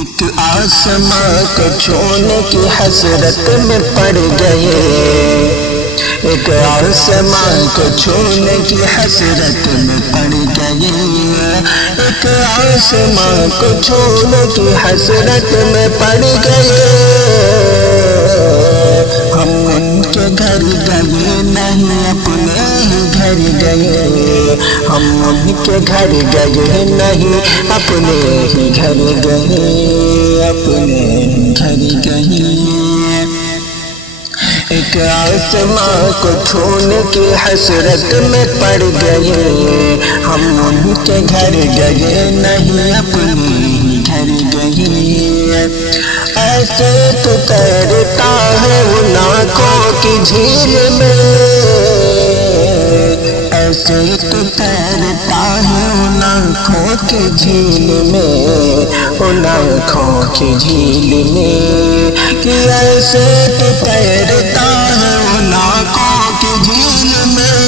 ایک آسماں کو چھونے کی حسرت میں پڑ گئے، ایک آسماں کو چھونے کی حسرت میں پڑ گئے، ایک آسماں کو چھونے کی حسرت میں پڑ گئے۔ ہم ان کے گھر گئے نہیں اپنے ہی گھر گئے، ہم ان کے گھر گئے نہیں اپنے ہی گھر گئے، اپنے گھر گئے۔ ایک آسماں کو چھونے کی حسرت میں پڑ گئے، ہم ان کے گھر گئے نہیں اپنے ہی گھر گئے۔ ایسے تو تیرتا ہے ان آنکھوں کی جھیل میں، ایسے تو تیرتا ہے ان آنکھوں کی جھیل میں، ان آنکھوں کی جھیل میں، کہ ایسے تو تیرتا ہے ان آنکھوں کی جھیل میں۔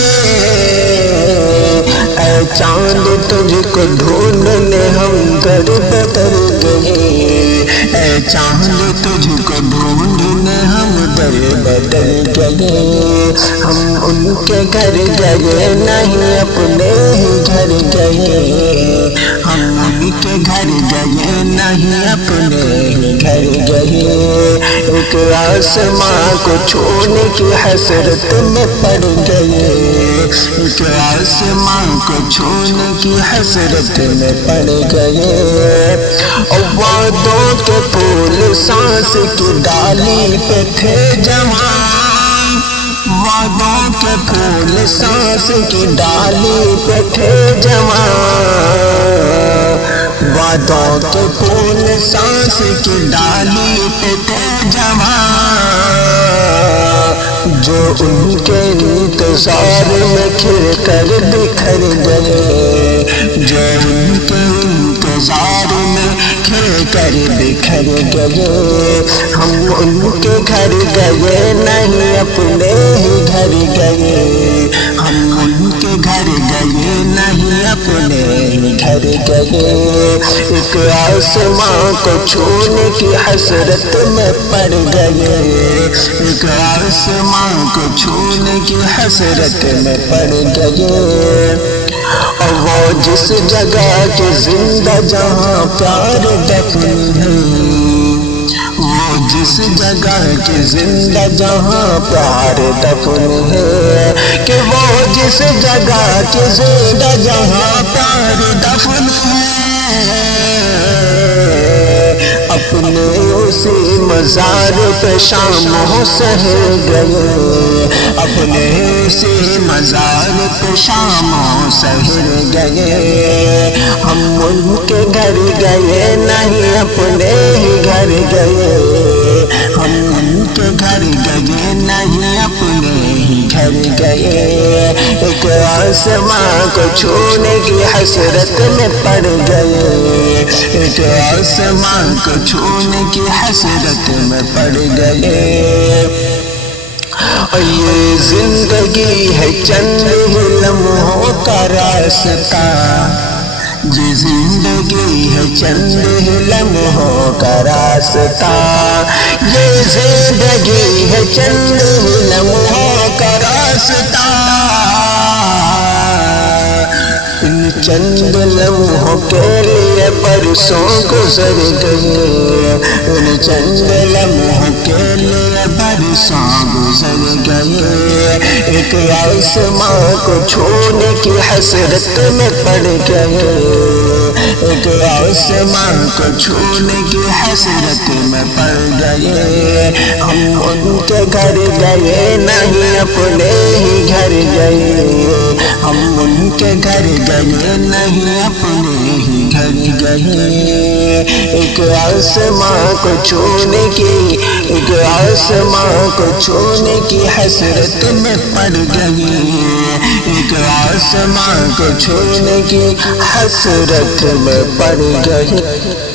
اے چاند تجھ کو ڈھونڈنے ہم در بدر گئے، اے چاند تجھ کو ڈھونڈنے ہم در بدر گئے، ہم ان کے گھر گئے نہیں اپنے ہی گھر گئے، ہم ان کے گھر گئے نہیں اپنے ہی گھر گئے۔ ایک آسماں کو چھونے کی حسرت میں پڑ گئے، ایک آسماں کو چھونے کی حسرت میں پڑ گئے۔ اور وعدوں کے پھول سانس کی ڈالی پہ تھے جوان، وعدوں کے پھول سانس کی ڈالی پہ تھے جوان، وعدوں کے پھول سانس کی ڈالی پہ تھے جوان، جو ان کے انتظار میں کھل کر بکھر گئے، جو ان کے انتظار میں کھل کر بکھر گئے۔ ہم ان کے گھر گئے نہیں اپنے ہی گھر گئے، ہم ان کے گھر گئے نہیں اپنے ہی گھر گئے۔ ایک آسماں کو چھونے کی حسرت میں پڑ گئے، ایک آسماں کو چھونے کی حسرت میں پڑ گئے۔ اور وہ جس جگہ کی زندہ جہاں پیار دفن ہے، وہ جس جگہ کی زندہ جہاں پیار دفن ہے، کہ وہ جس جگہ کی زندہ جہاں پیار دفن ہے، اپنے اسی مزار پہ شام و سحر گئے، اپنے اسی مزار پہ شام و سحر گئے۔ ہم ان کے گھر گئے نہیں اپنے ہی گھر گئے، ہم ان کے گھر گئے نہیں اپنے ہی گھر گئے۔ ایک آسماں کو چھونے کی حسرت میں پڑ گئے، ایک آسماں کو چھونے کی حسرت میں پڑ گئے۔ اور یہ زندگی ہے چند ہی لمحوں کا راستہ، یہ زندگی ہے چند ہی لمحوں کا راستہ، یہ زندگی ہے چند ہی لمحوں کا راستہ۔ ان چند لمحوں کے لیے برسوں گزر گئے، ان چند لمحوں کے لیے برسوں گزر گئے۔ ایک آسماں کو چھونے کی حسرت میں پڑ گئے، ایک آسماں کو چھونے کی حسرت میں پڑ گئے۔ ہم ان کے گھر گئے نہیں اپنے ہی گھر گئے، ہم ان کے گھر گئے نہیں اپنے ہی گھر گئے۔ ایک آسماں کو چھونے کی، ایک آسماں کو چھونے کی حسرت میں پڑ گئے، ایک آسماں کو چھونے کی حسرت میں پڑ گئے۔